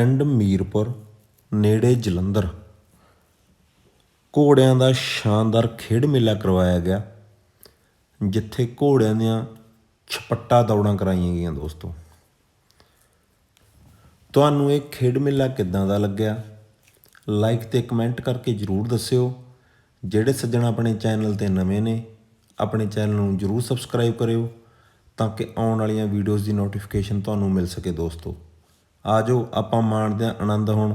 ਪਿੰਡ ਮੀਰਪੁਰ ਨੇੜੇ ਜਲੰਧਰ ਘੋੜਿਆਂ ਦਾ ਸ਼ਾਨਦਾਰ ਖੇਡ ਮੇਲਾ ਕਰਵਾਇਆ ਗਿਆ, ਜਿੱਥੇ ਘੋੜਿਆਂ ਦੀਆਂ ਛਪੱਟਾ ਦੌੜਾਂ ਕਰਾਈਆਂ ਗਈਆਂ। ਦੋਸਤੋ, ਤੁਹਾਨੂੰ ਇਹ ਖੇਡ ਮੇਲਾ ਕਿੱਦਾਂ ਦਾ ਲੱਗਿਆ? ਲਾਈਕ ਅਤੇ ਕਮੈਂਟ ਕਰਕੇ ਜ਼ਰੂਰ ਦੱਸਿਓ। ਜਿਹੜੇ ਸੱਜਣ ਆਪਣੇ ਚੈਨਲ 'ਤੇ ਨਵੇਂ ਨੇ, ਆਪਣੇ ਚੈਨਲ ਨੂੰ ਜ਼ਰੂਰ ਸਬਸਕ੍ਰਾਈਬ ਕਰਿਓ ਤਾਂ ਕਿ ਆਉਣ ਵਾਲੀਆਂ ਵੀਡੀਓਜ਼ ਦੀ ਨੋਟੀਫਿਕੇਸ਼ਨ ਤੁਹਾਨੂੰ ਮਿਲ ਸਕੇ। ਦੋਸਤੋ, ਆ ਜਾਓ ਆਪਾਂ ਮਾਣਦੇ ਹਾਂ ਆਨੰਦ ਹੁਣ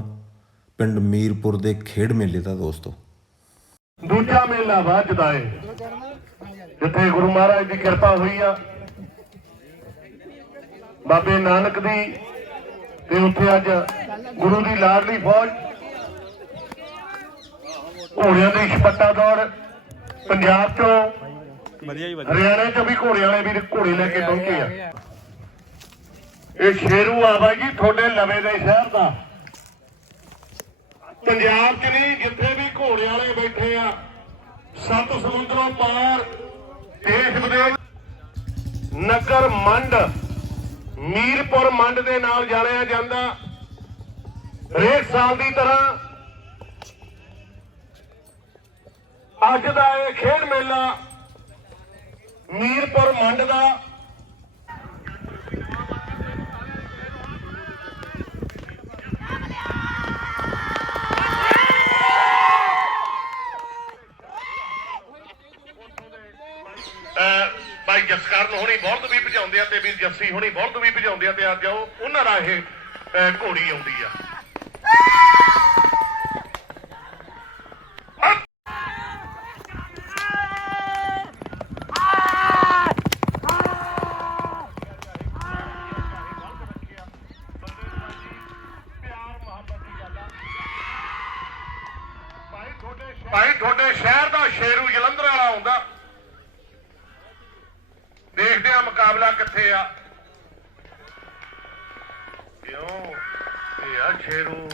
ਪਿੰਡ ਮੀਰਪੁਰ ਦੇ ਖੇਡ ਮੇਲੇ ਦਾ। ਦੋਸਤੋ, ਦੂਜਾ ਮੇਲਾ ਵੱਜਦਾ ਏ ਜਿੱਥੇ ਗੁਰੂ ਮਹਾਰਾਜ ਦੀ ਕਿਰਪਾ ਹੋਈ ਆ, ਬਾਬੇ ਨਾਨਕ ਦੀ, ਤੇ ਉੱਥੇ ਅੱਜ ਗੁਰੂ ਦੀ ਲਾਡਲੀ ਫੌਜ ਘੋੜਿਆਂ ਦੀ ਛਪੱਟਾ ਦੌੜ ਪੰਜਾਬ ਚੋਂ, ਹਰਿਆਣਾ ਚੋਂ ਵੀ ਘੋੜੇ ਵਾਲੇ ਵੀ ਘੋੜੇ ਲੈ ਕੇ ਪਹੁੰਚੇ ਆ। ਇਹ ਸ਼ੇਰੂ ਆ ਬਾਈ ਜੀ ਤੁਹਾਡੇ ਲਵੇ ਦੇ ਸ਼ਹਿਰ ਦਾ, ਪੰਜਾਬ ਚ ਨਹੀਂ, ਜਿੱਥੇ ਵੀ ਘੋੜੇ ਵਾਲੇ ਬੈਠੇ ਆ, ਸੱਤ ਸਮੁੰਦਰੋਂ ਪਾਰ, ਦੇਸ਼ ਵਿਦੇਸ਼। ਨਗਰ ਮੰਡ ਮੀਰਪੁਰ ਮੰਡ ਦੇ ਨਾਲ ਜਾਣਿਆ ਜਾਂਦਾ। ਹਰੇਕ ਸਾਲ ਦੀ ਤਰ੍ਹਾਂ ਅੱਜ ਦਾ ਇਹ ਖੇਡ ਮੇਲਾ ਮੀਰਪੁਰ ਮੰਡ ਦਾ ਭਾਈ ਜਸਕਰਨ ਹੋਣੀ ਬਹੁਤ ਵੀ ਭਜਾਉਂਦੇ ਆ ਤੇ ਵੀਰ ਜੱਸੀ ਹੋਣੀ ਬਹੁਤ ਵੀ ਭਜਾਉਂਦੇ ਆ, ਤੇ ਅੱਜ ਆਓ ਉਹਨਾਂ ਦਾ ਇਹ ਘੋੜੀ ਆਉਂਦੀ ਆ। ਭਾਈ ਤੁਹਾਡੇ ਸ਼ਹਿਰ ਦਾ ਸ਼ੇਰੂ ਜਲੰਧਰ ਵਾਲਾ ਆਉਂਦਾ, ਦੇਖਦੇ ਆ ਮੁਕਾਬਲਾ ਕਿੱਥੇ ਆ। ਕਿਉਂ ਇਹ ਆ ਸ਼ੇਰੂ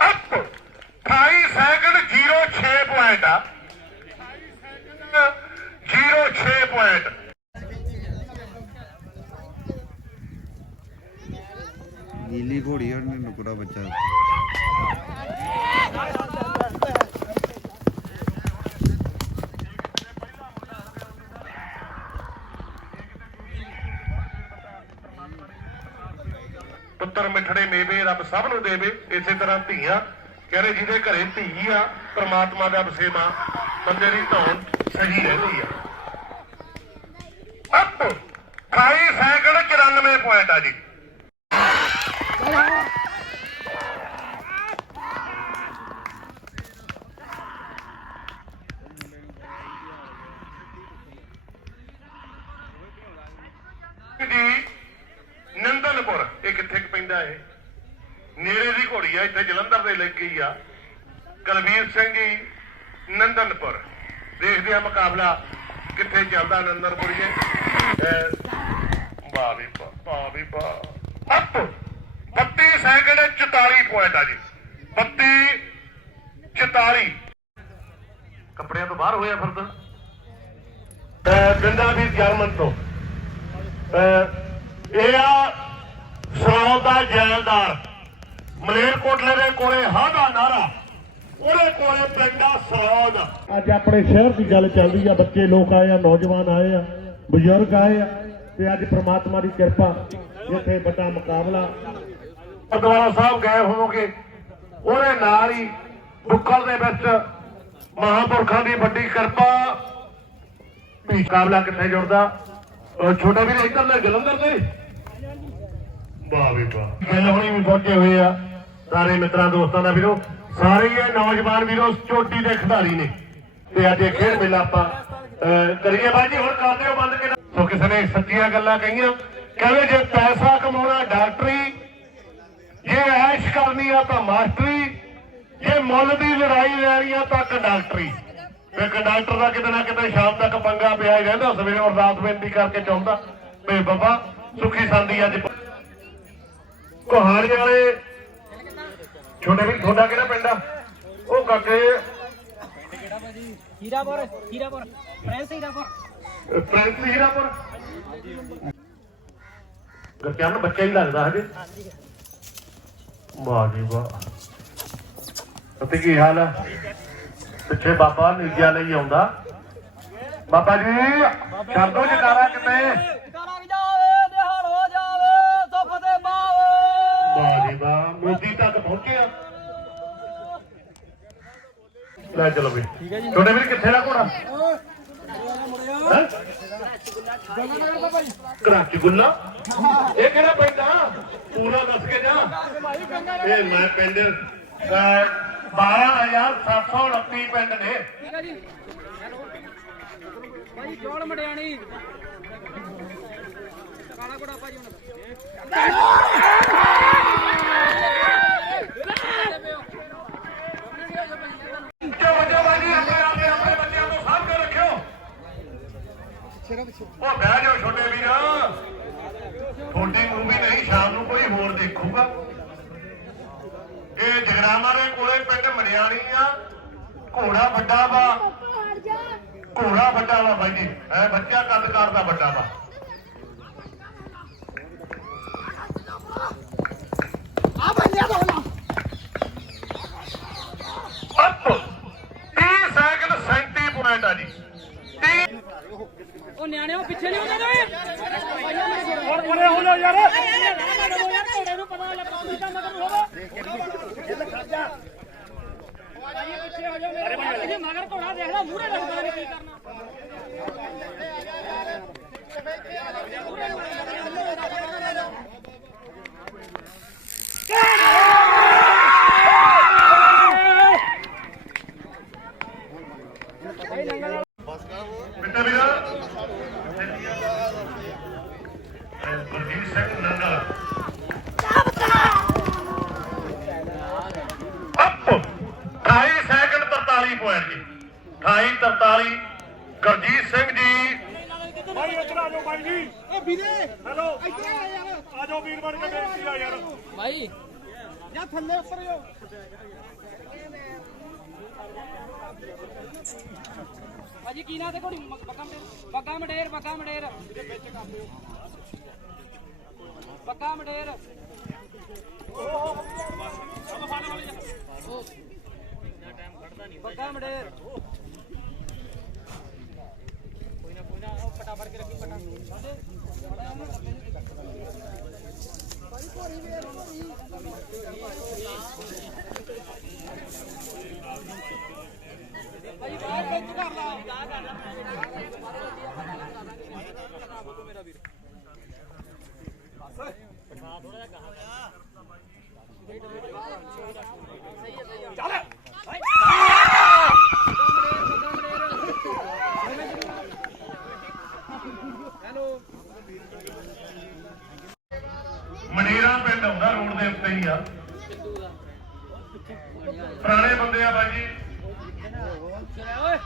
28 ਸੈਕਿੰਡ 06 ਪੁਆਇੰਟ ਆ, 06 ਪੁਆਇੰਟ। नीली घोड़ी और नुकड़ा बच्चा। ਪੁੱਤਰ ਮਿੱਠੜੇ ਮੇਵੇ ਰੱਬ ਸਭ ਨੂੰ ਦੇਵੇ, ਇਸੇ ਤਰ੍ਹਾਂ ਧੀਆਂ ਕਹਿੰਦੇ ਜਿਹਦੇ ਘਰੇ ਧੀ ਆ ਪ੍ਰਮਾਤਮਾ ਦਾ ਵਸੇਵਾ, ਬੰਦੇ ਦੀ ਧੌਣ ਸਹੀ ਰਹਿੰਦੀ ਆ। 28 ਸੈਕਿੰਡ 94 ਪੁਆਇੰਟ ਆ ਜੀ। ਨੰਦਨਪੁਰ ਇਹ ਕਿੱਥੇ ਪੈਂਦਾ ਹੈ? ਨੇੜੇ ਦੀ ਘੋੜੀ ਆ, ਇੱਥੇ ਜਲੰਧਰ ਦੇ ਲੱਗ ਗਈ ਆ। ਕੁਲਵੀਰ ਸਿੰਘ ਜੀ ਨੰਦਨਪੁਰ, ਦੇਖਦੇ ਆ ਮੁਕਾਬਲਾ ਕਿੱਥੇ ਚੱਲਦਾ। ਨੰਦਨਪੁਰ ਵਾਹ ਵੀ ਵਾਹ ਵੀ ਵਾਹ। 32 ਸੈਕਿੰਡ 44 ਪੁਆਇੰਟ ਆ ਜੀ। 32 44 ਕੱਪੜਿਆਂ ਤੋਂ ਬਾਹਰ ਹੋਇਆ ਫਿਰਦਾ। ਬਿੰਦਾ ਵੀ ਜਰਮਨ ਤੋਂ ਇਹ ਆ ਸਰੌਦ ਦਾ ਜੈਲਦਾਰ, ਮਲੇਰਕੋਟਲੇ ਦੇ ਕੋਲੇ ਹਾਦਾ ਨਾਰਾ, ਉਹਦੇ ਕੋਲੇ ਪਿੰਡ ਆ ਸਰੌਦ। ਅੱਜ ਆਪਣੇ ਸ਼ਹਿਰ ਦੀ ਗੱਲ ਚੱਲਦੀ ਆ, ਬੱਚੇ ਲੋਕ ਆਏ ਆ, ਨੌਜਵਾਨ ਆਏ ਆ, ਬਜ਼ੁਰਗ ਆਏ ਆ, ਤੇ ਅੱਜ ਪ੍ਰਮਾਤਮਾ ਦੀ ਕਿਰਪਾ ਇੱਥੇ ਵੱਡਾ ਮੁਕਾਬਲਾ। ਗੁਰਦੁਆਰਾ ਸਾਹਿਬ ਗਏ ਹੋਵੋਗੇ, ਉਹਦੇ ਨਾਲ ਹੀ ਬੁੱਕਲ ਦੇ ਵਿੱਚ ਮਹਾਂਪੁਰਖਾਂ ਦੀ ਵੱਡੀ ਕਿਰਪਾ। ਮੁਕਾਬਲਾ ਕਿੱਥੇ ਜੁੜਦਾ? ਛੋਟਾ ਵੀਰ ਇੱਧਰ ਜਲੰਧਰ ਦੇ। ਵਾਹ ਵੀ ਵਾਹ। ਮਿਲ ਹੋਣੀ ਵੀ ਪਹੁੰਚੇ ਹੋਏ ਆ, ਸਾਰੇ ਮਿੱਤਰਾਂ ਦੋਸਤਾਂ ਦਾ ਵੀਰੋ, ਸਾਰੇ ਇਹ ਨੌਜਵਾਨ ਵੀਰੋ ਚੋਟੀ ਦੇ ਖਿਡਾਰੀ ਨੇ, ਤੇ ਅੱਜ ਇਹ ਖੇਡ ਮੇਲਾ ਆਪਾਂ ਕਰੀਏ। ਬਾਜੀ ਹੁਣ ਕਰ ਦਿਓ ਬੰਦ ਕੇ। ਸੋ ਕਿਸੇ ਨੇ ਸੱਚੀਆਂ ਗੱਲਾਂ ਕਹੀਆਂ, ਕਹਿੰਦੇ ਜੇ ਪੈਸਾ ਕਮਾਉਣਾ ਡਾਕਟਰੀ, ਜੇ ਐਸ਼ ਕਰਨੀ ਆ ਤਾਂ ਮਾਸਟਰੀ, ਜੇ ਮੁੱਲ ਦੀ ਲੜਾਈ ਲੈਣੀ ਆ ਤਾਂ ਕੰਡਕਟਰੀ। ਤੇ ਕੰਡਕਟਰ ਦਾ ਕਿਤੇ ਨਾ ਕਿਤੇ ਸ਼ਾਮ ਤੱਕ ਪੰਗਾ ਪਿਆ ਹੀ ਰਹਿੰਦਾ, ਸਵੇਰੇ ਔਰ ਰਾਤ ਬੇਨਤੀ ਕਰਕੇ ਚਾਹੁੰਦਾ ਵੀ ਬਾਬਾ ਸੁੱਖੀ ਸੰਦੀ ਅੱਜ। ਕੋਹਾੜੀ ਵਾਲੇ ਛੋਟੇ ਵੀ ਤੁਹਾਡਾ ਕਿਹੜਾ ਪਿੰਡ ਆ? ਉਹ ਕਾਕੇ ਹੀਰਾਪੁਰ ਪ੍ਰਿੰਸ ਹੀਰਾਪੁਰ। ਗੁਰਚਰਨ ਬੱਚਾ ਹੀ ਲੱਗਦਾ ਹਜੇ। ਵਾਹ ਜੀ ਵਾਹ। ਅਤੇ ਕੀ ਹਾਲ ਹੈ? ਪਿੱਛੇ ਬਾਬਾ ਨੀਜਿਆ ਲਈ ਆਉਂਦਾ। ਬਾਬਾ ਜੀ ਕਰ ਦੋ ਜਕਾਰਾ ਕਿਤੇ। ਵਾਹ ਜੀ ਵਾਹ, ਮੋਦੀ ਤੱਕ ਪਹੁੰਚੇ ਆ। ਲੈ ਚਲੋ ਵੀ ਤੁਹਾਡੇ ਵੀਰ ਕਿੱਥੇ ਦਾ ਘੋੜਾ? ਕਰਾਚੀ ਗੁੱਲਾ। ਇਹ ਕਿਹੜਾ ਪਿੰਡ ਆ? ਪੂਰਾ ਦੱਸ ਕੇ ਜਾ। ਇਹ ਮੈਂ ਪਿੰਡ 12,729 ਪਿੰਡ ਨੇ। ਭਾਈ ਜੋੜ ਮੜਿਆਣੀ ਕਾਲਾ ਘੋੜਾ ਭਾਜੀ ਹੁਣ ਆਪਣੇ ਬੱਚਿਆਂ ਨੂੰ ਸਾਂਭ ਕੇ ਰੱਖਿਓ। ਉਹ ਬਹਿ ਜਾਓ ਛੋਟੇ ਵੀਰ, ਤੁਹਾਡੀ ਮੂਵੀ ਨਹੀਂ ਸ਼ਾਮ ਨੂੰ ਕੋਈ ਹੋਰ ਦੇਖੂਗਾ। ਇਹ ਜਗਰਾਵਾਂ ਦੇ ਕੋਲੇ ਪਿੰਡ ਮੜਿਆਣੀ ਆ। ਘੋੜਾ ਵੱਡਾ ਵਾ, ਘੋੜਾ ਵੱਡਾ ਵਾ ਬਾਈ ਜੀ। ਐ ਬੱਚਾ ਕੱਦ ਕਰਦਾ ਵੱਡਾ ਵਾ। ਅੱਪ 30 ਸੈਕਿੰਡ 37 ਪੁਆਇੰਟ ਆ ਜੀ। 30 ਉਹ ਨਿਆਣਿਓ ਪਿੱਛੇ ਨਹੀਂ ਹੁੰਦੇ ਹੁਣ ਪਰੇ ਹੋ ਜਾਓ ਯਾਰ। ਘੋੜੇ ਨੂੰ ਪਤਾ ਲੱਗਾ ਉਹਦਾ ਮਗਰ ਹੋਵਾ ਪਿੱਛੇ ਹੋ ਜਾਓ। ਮਗਰ ਘੋੜਾ ਦੇਖ ਲੈ ਮੂਹਰੇ ਲੱਗਦਾ ਨਹੀਂ ਕੀ ਕਰਨਾ। ਬਿੱਟਾ ਵੀਰਾ Gurjeet Singh Nangal up 28 second 43 point ਜੀ। 28 43 ਗੁਰਜੀਤ ਸਿੰਘ ਜੀ। ਭਾਈ ਇੱਧਰ ਆ ਜਾਓ ਬਾਈ ਜੀ। ਓ ਵੀਰੇ ਹੈਲੋ ਆ ਜਾਓ ਵੀਰ ਬਣ ਕੇ ਬੇਨਤੀ ਆ ਯਾਰ। ਭਾਈ ਜਾਂ ਥੱਲੇ ਉੱਤਰ ਜਾਓ। ਭਾਜੀ ਕੀ ਨਾਂ ਤੇ ਘੋੜੀ? ਬੱਗਾ ਮਡੇਰ ਬੱਗਾ ਮਡੇਰ ਬੱਗਾ ਮਡੇਰ। ਬੱਗਾ ਮਡੇਰ ਕੋਈ ਨਾ ਉਹ ਪਟਾ ਫੜ ਕੇ ਰੱਖੀ ਪਟਾ। ਭਾਈ ਬਾਹਰ ਵਿੱਚ ਕਰ ਲਾ ਮੇਰਾ ਵੀਰ। ਥੋੜਾ ਜਿਹਾ ਗਾਹਾਂ ਚੱਲ ਹੈਲੋ। ਮਨੀਰਾ ਪਿੰਡ ਆਉਂਦਾ ਰੋਡ ਦੇ ਉੱਤੇ ਹੀ ਆ। ਪੁਰਾਣੇ ਬੰਦੇ ਆ ਬਾਈ ਜੀ। ਓਏ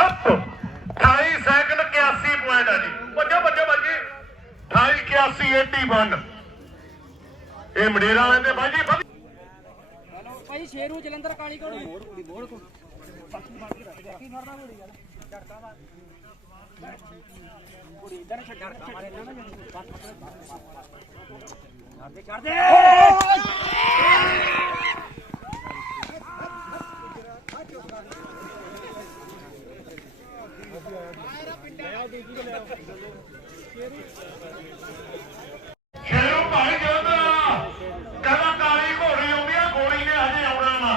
ਅੱਪ 28 ਸੈਕਿੰਡ 81 ਪੁਆਇੰਟ ਆ ਜੀ। ਬੱਜੋ ਬੱਜੋ ਬਾਜੀ 28 81 81। ਇਹ ਮਡੇਰਾ ਵਾਲੇ ਦੇ ਬਾਜੀ ਹੈਲੋ ਭਾਈ ਸ਼ੇਰੂ ਜਲੰਧਰ ਕਾਲੀ ਘੋੜੀ ਮੋੜ ਕੋ ਬਾਕੀ ਮਾਰ ਕੇ ਰੱਖ ਕੀ ਫੜਦਾ ਘੋੜੀ ਯਾਰ ਝੜਕਾ ਵਾ ਘੋੜੀ ਇਧਰ ਝੜਕਾ ਮਾਰੇ ਨਾ ਕਰਦੇ ਸ਼ੇਰੂ ਭਾਈ ਜਲੰਧਰ ਕਹਿੰਦਾ ਕਾਲੀ ਘੋੜੀ ਆਉਂਦੀ ਆ, ਗੋਲੀ ਨੇ ਹਜੇ ਆਉਣਾ ਵਾ।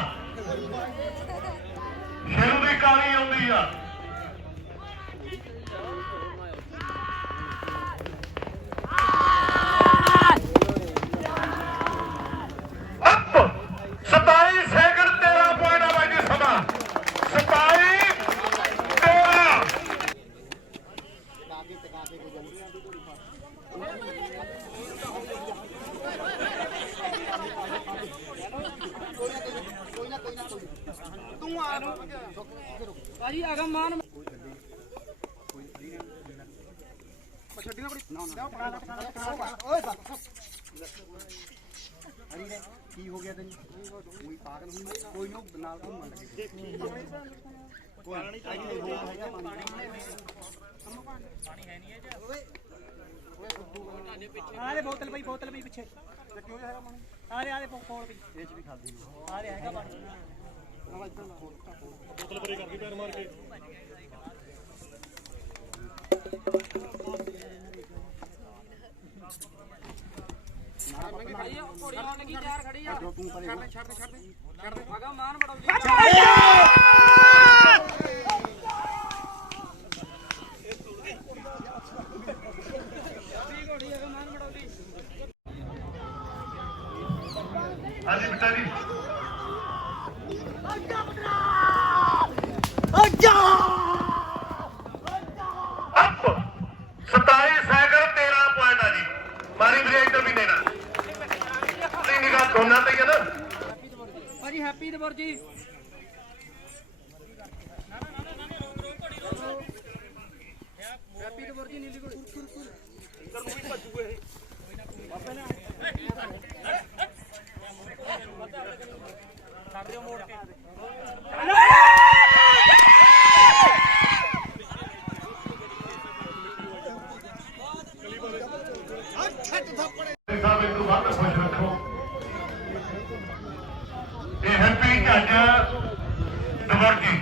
ਸ਼ੇਰੂ ਦੀ ਕਾਲੀ ਆਉਂਦੀ ਆ। ਅੱਪ 27 ਸੈਕਿੰਡ 13 ਪੁਆਇੰਟ ਆ ਬਾਈ ਜੀ ਸਮਾਂ। 27 13। ਭਾਜੀ ਅਗਮ ਮਾਨ ਛੱਡੀਆਂ ਬੜੀ ਨਾ ਕੀ ਹੋ ਗਿਆ ਤੈਨੂੰ ਕੋਈ ਪਾਗਲ ਹੋਈ ਕੋਈ ਨਾ ਨਾਲ ਤੋਂ ਮੰਨ ਕੇ ਕੋਈ ਹੈਗਾ ਪਾਣੀ ਹੈ ਨਹੀਂ ਇਹ ਓਏ ਆਰੇ ਬੋਤਲ ਪਈ ਪਿੱਛੇ ਕਿਉਂ ਹੈਗਾ ਪਾਣੀ ਆਰੇ ਕੋਲ ਪਈ ਇਹ ਚ ਵੀ ਖਾਦੀ ਆਰੇ ਹੈਗਾ ਪਾਣੀ ਬੋਤਲ ਪਰੇ ਕਰ ਕੇ ਪੈਰ ਮਾਰ ਕੇ ਭਾਈ ਉਹ ਕੋੜੀ ਆਉਣ ਲੱਗੀ ਯਾਰ ਖੜੀ ਆ ਛੱਡ ਦੇ ਮਗਾ ਮਾਨ ਬੜਾਉਂਦੀ ਹਾਂਜੀ ਬਿੱਟਾ ਜੀ ਅੱਪ 27 ਸਾਈਕਲ 13 ਪੁਆਇੰਟ ਆ ਜੀ ਮਾਰੀ ਵੀਰੇ ਇੱਧਰ ਵੀ ਦੇਣਾ ਨਹੀਂ ਨਿਗਾਹ ਦੋਨਾਂ ਤੇ ਹੀ ਹੈ ਨਾ ਭਾਜੀ ਹੈਪੀ ਦਬਰ ਜੀ ਹੈਪੀ ਦਬਰ ਜੀ ਨੀਲੀ ਕੋਲ ਇੱਧਰ ਨੂੰ ਵੀ ਭੱਜੂਗੇ ਇਹ ਬਾਪੇ ਨੇ ਛੱਡ ਦਿਓ ਮੋੜ ਕੇ ਸਾਹਿਬ ਇੱਕ ਵੱਧ ਖੁਸ਼ ਰੱਖੋ ਇਹ ਹੈਪੀ ਝੱਜ ਦਵਰ ਜੀ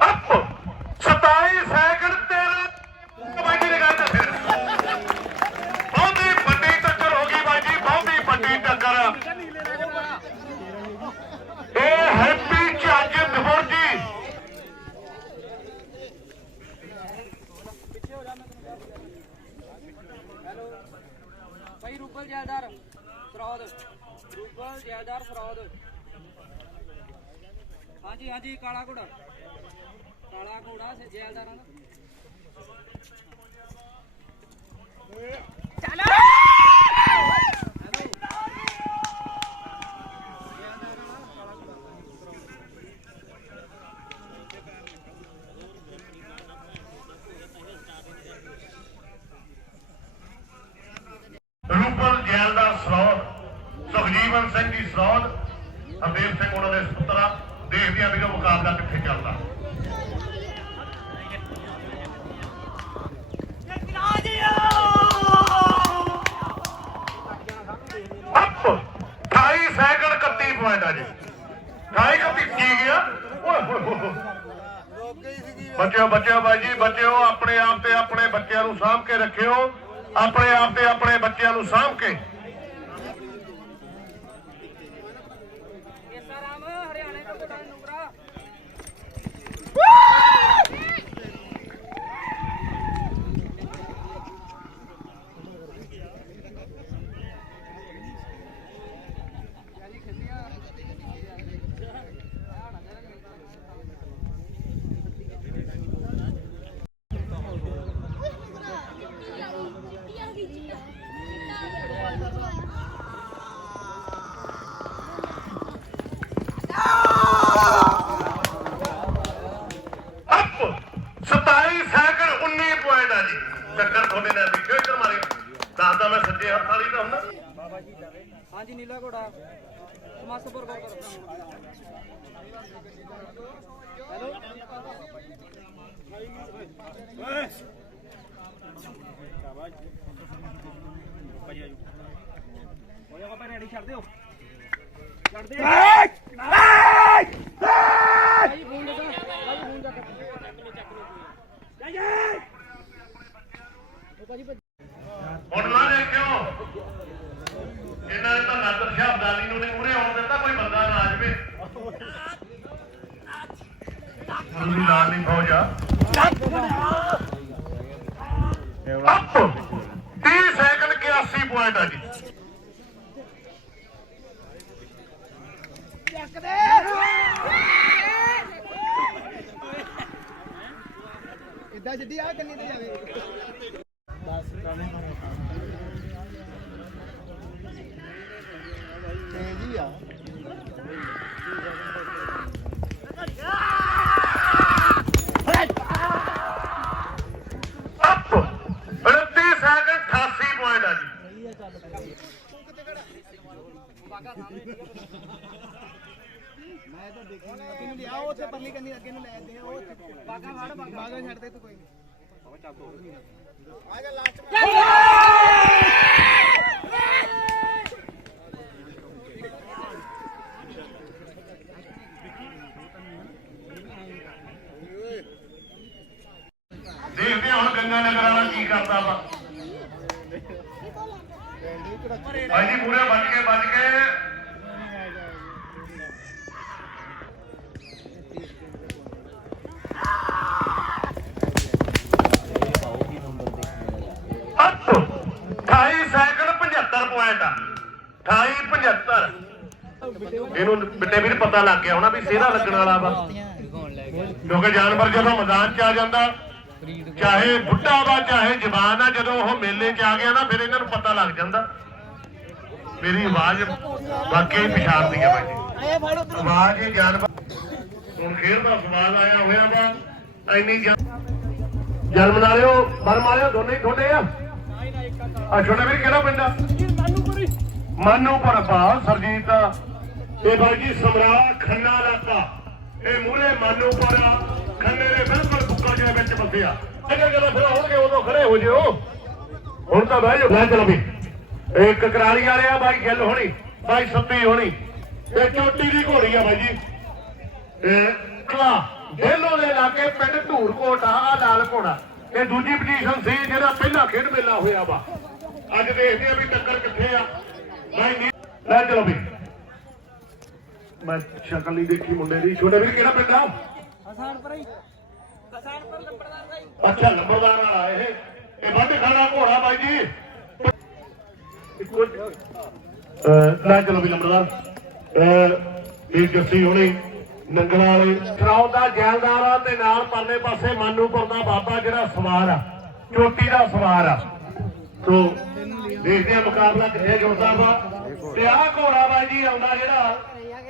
ਅੱਪ 27 ਸੈਕਿੰਡ 13 ਬਾਈ ਦੀ ਗੱਲ ਤਾਂ ਫਿਰ ਬਹੁਤੀ ਵੱਡੀ ਟੱਕਰ ਹੋ ਗਈ ਬਾਈ ਜੀ ਬਹੁਤੀ ਵੱਡੀ ਟੱਕਰ ਇਹ ਹੈਪੀ ਝੱਜ ਦਵਰ ਜੀ ਭਾਈ ਰੂਬਲ ਜੈਲਦਾਰ ਸਰੋਦ ਹਾਂਜੀ ਕਾਲਾ ਘੋੜਾ ਸੇ ਜੈਲਦਾਰਾਂ ਦਾ ਚੱਲ ਰੂਪਲ ਜੈਲਦਾਰ ਸਰੋਦ ਸੁਖਜੀਵਨ ਸਿੰਘ ਜੀ ਸਰੋਦ ਹਰਦੇਵ ਸਿੰਘ ਉਹਨਾਂ ਦੇ ਸੁਪੁੱਤਰਾ ਦੇਖਦੇ ਆ ਵੀ ਉਹ ਮੁਕਾਬਲਾ ਕਿੱਥੇ ਚੱਲਦਾ ਅੱਪ 28 ਸੈਕਿੰਡ 31 ਪੁਆਇੰਟ ਆ ਜੀ 28 31 ਕੀ ਗਿਆ ਓਏ ਹੋਏ ਹੋਏ ਬੱਚਿਓ ਬਾਈ ਜੀ ਬੱਚਿਓ ਆਪਣੇ ਆਪ ਤੇ ਆਪਣੇ ਬੱਚਿਆਂ ਨੂੰ ਸਾਂਭ ਕੇ ਰੱਖਿਓ ਆਪਣੇ ਆਪ ਤੇ ਆਪਣੇ ਬੱਚਿਆਂ ਨੂੰ ਸਾਂਭ ਕੇ ਰਾਮ ਹਰਿਆਣੇ ਦਾ ਘੋੜਾ ਨੂਬਰਾ ਅੱਪ 27 ਸੈਕਿੰਡ 19 ਪੁਆਇੰਟ ਆ ਜੀ ਟੱਕਰ ਤੁਹਾਡੇ ਨਾਲ ਵੀ ਕਿਉਂ ਮਾਰੇ ਦੱਸਦਾ ਮੈਂ ਸੱਜੇ ਹੱਥ ਵਾਲੀ ਤਾਂ ਹੁੰਦਾ ਹਾਂਜੀ ਨੀਲਾ ਘੋੜਾ ਮਾਸਪੁਰ ਗੌਰ ਕਰੋ ਹੈਲੋ ਉਹ ਆਪਾਂ ਰੈਡੀ ਛੱਡ ਦਿਓ ਭਾਈ ਫੋਨ ਦੇ ਦੋ ਭਾਈ ਫੋਨ ਜਾ ਹੁਣ ਨਾ ਦੇਖਿਓ ਇਹਨਾਂ ਨੇ ਤਾਂ ਨਾਦਰ ਸ਼ਾਹ ਅਬਦਾਲੀ ਨੂੰ ਨਹੀਂ ਮੂਹਰੇ ਆਉਣ ਦਿੱਤਾ ਕੋਈ ਬੰਦਾ ਨਾ ਆ ਜਾਵੇ ਤੁਸੀਂ ਨਾਲ ਨਹੀਂ ਫੌਜ ਆ ਅੱਪ 30 ਸੈਕਿੰਡ 81 ਪੁਆਇੰਟ ਆ ਜੀ ਇਦਾਂ ਜਿੱਦੀ ਆ ਕੰਨੀ ਤੇ ਜਾਵੇ 10 ਤੇਜੀ ਆ ਅੱਪ 29 ਮੈਂ ਤਾਂ ਦੇਖੀ ਨਹੀਂ ਅੱਗੇ ਨੂੰ ਲਿਆਓ ਉੱਥੇ ਪਰਲੀ ਕੰਨੀ ਅੱਗੇ ਨੂੰ ਲੈ ਜਾਂਦੇ ਆ ਉਹ ਬਾਗਾ ਫੜ ਬਾਗਾ ਛੱਡ ਦੇ ਤੂੰ ਕੋਈ ਆਗਾ ਲਾਸਟ ਦੇਖਦੇ ਹਾਂ ਹੁਣ ਗੰਗਾ ਨਗਰ ਵਾਲਾ ਕੀ ਕਰਦਾ ਵਾ ਭਾਈ ਜੀ ਪੂਰੇ ਬਚ ਕੇ ਅੱਤ 28 ਸੈਕਿੰਡ 75 ਪੁਆਇੰਟ ਆ 28-75 ਇਹਨੂੰ ਬਿੱਟੇ ਵੀਰ ਪਤਾ ਲੱਗ ਗਿਆ ਹੋਣਾ ਵੀ ਸਿਹਰਾ ਲੱਗਣ ਵਾਲਾ ਵਾ ਕਿਉਂਕਿ ਜਾਨਵਰ ਜਦੋਂ ਮੈਦਾਨ 'ਚ ਆ ਜਾਂਦਾ ਚਾਹੇ ਬੁੱਢਾ ਵਾ ਚਾਹੇ ਜਵਾਨ ਆ ਜਦੋਂ ਉਹ ਮੇਲੇ 'ਚ ਆ ਗਿਆ ਨਾ ਫਿਰ ਇਹਨਾਂ ਨੂੰ ਪਤਾ ਲੱਗ ਜਾਂਦਾ ਮੇਰੀ ਆਵਾਜ਼ ਵਾਕਈ ਪਛਾਣਦੀ ਹੈ ਭਾਈ ਆਵਾਜ਼ ਇਹ ਜਾਨਵਰ ਹੁਣ ਖੇਡ ਦਾ ਸਵਾਦ ਆਇਆ ਹੋਇਆ ਵਾ ਇੰਨੀ ਜਨਮ ਵਾਲਿਓ ਬਰਮ ਵਾਲਿਓ ਦੋਨੇ ਹੀ ਤੁਹਾਡੇ ਆ ਛੋਟਾ ਵੀਰ ਕਿਹੜਾ ਪਿੰਡ ਆ ਮਾਨੂਪੁਰ ਭਾ ਸਰਜੀਤ ਇਹ ਬਾਈ ਜੀ ਸਮਰਾ ਖੰਨਾ ਇਲਾਕਾ ਇਹ ਮੂਹਰੇ ਮਾਨੂਪੁਰ ਖੰਨੇ ਦੇ ਬਿਲਕੁਲ ਬੁੱਕਾ ਜਿਹੇ ਵਿੱਚ ਵਸਿਆ ਜਦੋਂ ਫਿਰ ਆਉਣਗੇ ਉਦੋਂ ਖੜੇ ਹੋ ਜਿਓ ਹੁਣ ਤਾਂ ਬਹਿ ਜਾਓ ਲੈ ਚਲੋ ਵੀ ਇੱਕ ਕਰਾਲੀ ਵਾਲੇ ਆ ਬਾਈ ਗਿੱਲ ਹੋਣੀ ਬਾਈ ਸੱਤੀ ਹੋਣੀ ਇਹ ਚੋਟੀ ਦੀ ਘੋੜੀ ਆ ਬਾਈ ਜੀ ਇਹ ਕਲਾ ਡੇਲੋ ਦੇ ਇਲਾਕੇ ਪਿੰਡ ਢੂਰਕੋਟ ਆ ਲਾਲ ਘੋੜਾ ਇਹ ਦੂਜੀ ਪੋਜੀਸ਼ਨ ਸੀ ਜਿਹੜਾ ਪਹਿਲਾ ਖੇਡ ਮੇਲਾ ਹੋਇਆ ਵਾ ਅੱਜ ਦੇਖਦੇ ਆ ਵੀ ਟੱਕਰ ਕਿੱਥੇ ਆ ਬਾਈ ਲੈ ਚਲੋ ਵੀ ਮੈਂ ਸ਼ਕਲ ਨਹੀਂ ਦੇਖੀ ਮੁੰਡੇ ਦੀ ਛੋਟੇ ਵੀਰ ਕਿਹੜਾ ਪਿੰਡ ਆ ਹਸਾਨਪੁਰ ਲੰਬੜਦਾਰ ਦਾ ਅੱਛਾ ਲੰਬੜਦਾਰ ਵਾਲਾ ਇਹ ਵੱਢ ਖਾਣਾ ਘੋੜਾ ਬਾਈ ਜੀ ਲੈ ਚਲੋ ਵੀ ਲੰਬੜਦਾਰ ਇਹ ਜੱਸੀ ਹੋਣੀ ਨੰਗਲ ਵਾਲੇ ਸਰਾਉ ਦਾ ਜੈਲਦਾਰ ਆ ਤੇ ਨਾਲ ਪਰਲੇ ਪਾਸੇ ਮਾਨੂਪੁਰ ਦਾ ਬਾਬਾ ਜਿਹੜਾ ਸਵਾਰ ਆ ਚੋਟੀ ਦਾ ਸਵਾਰ ਆ ਸੋ ਦੇਖਦੇ ਆ ਮੁਕਾਬਲਾ ਕਿੱਥੇ ਜੁੜਦਾ ਵਾ ਤੇ ਆਹ ਘੋੜਾ ਬਾਈ ਜੀ ਆਉਂਦਾ ਜਿਹੜਾ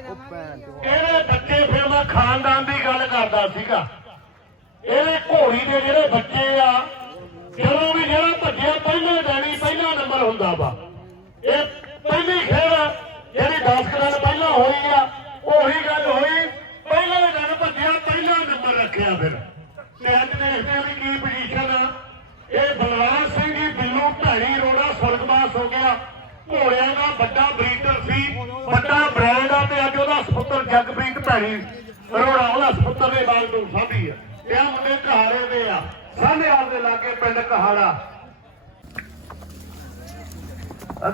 ਇਹਦੇ ਬੱਚੇ ਫਿਰ ਮੈਂ ਖਾਨਦਾਨ ਦੀ ਗੱਲ ਕਰਦਾ ਸੀਗਾ ਇਹਦੇ ਘੋੜੀ ਦੇ ਜਿਹੜੇ ਬੱਚੇ ਆ ਜਦੋਂ ਵੀ ਜਿਹੜਾ ਭੱਜਿਆ ਪਹਿਲੇ ਦਿਨ ਹੀ ਪਹਿਲਾ ਨੰਬਰ ਹੁੰਦਾ ਵਾ ਇਹ ਪਹਿਲੀ ਖੇਡ ਜਿਹੜੀ 10 ਦਿਨ ਪਹਿਲਾਂ ਹੋਈ ਆ ਉਹੀ ਗੱਲ ਹੋਈ ਪਹਿਲੇ ਦਿਨ ਭੱਜਿਆ ਪਹਿਲਾ ਨੰਬਰ ਰੱਖਿਆ ਫਿਰ ਤੇ ਅੱਜ ਦੇਖਦੇ ਆ ਵੀ ਕੀ ਪੋਜੀਸ਼ਨ ਆ ਇਹ ਬਲਵਾਨ ਸਿੰਘ ਜੀ ਬਿੱਲੂ ਢਾਣੀ ਰੋੜਾ ਸੁਰਗਵਾਸ ਹੋ ਗਿਆ ਘੋੜਿਆਂ ਦਾ ਵੱਡਾ ਬਰੀਡਰ ਸੀ ਵੱਡਾ ਬ੍ਰਾਂਡ ਆ ਤੇ ਅੱਜ ਉਹਦਾ ਸੁਪੁੱਤਰ ਜਗਪ੍ਰੀਤ ਢਾਣੀ ਰੋੜਾ ਉਹਦਾ ਸੁਪੁੱਤਰ ਦੇ ਬਾਗ ਤੋਂ ਸਾਂਭੀ ਆ ਤੇ ਆ ਮੁੰਡੇ ਕਹਾੜੇ ਦੇ ਆ ਸਾਹਨੇਵਾਲ ਦੇ ਲਾਗੇ ਪਿੰਡ ਕਹਾੜਾ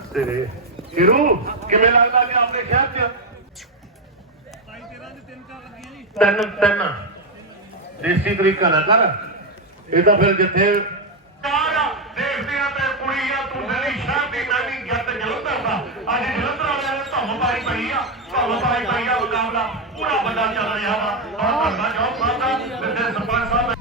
ਤੇਰੇ ਸ਼ਿਰੂ ਕਿਵੇਂ ਲੱਗਦਾ ਜੀ ਆਪਣੇ ਸ਼ਹਿਰ 'ਚ ਤਿੰਨ ਦੇਸੀ ਤਰੀਕਾ ਨਾ ਕਰ ਇਹ ਤਾਂ ਫਿਰ ਜਿੱਥੇ ਦੇਖਦੇ ਆ ਤੇ ਕੁੜੀ ਆ ਤੂੰ ਨਵੀਂ ਸ਼ਹਿਰ ਦੀ ਨਾਨੀ ਜੱਟ ਜਲੰਧਰ ਦਾ ਅੱਜ ਜਲੰਧਰ ਵਾਲਿਆਂ ਨੇ ਧੁੰਮ ਪਾਈ ਪਈ ਆ ਮੁਕਾਬਲਾ ਪੂਰਾ ਵੱਡਾ ਚੱਲ ਰਿਹਾ ਵਾ ਆਹ ਕਰਨਾ ਜਾਓ ਸਾਡਾ ਬਿੰਦੇ ਸਰਪੰਚ ਸਾਹਿਬ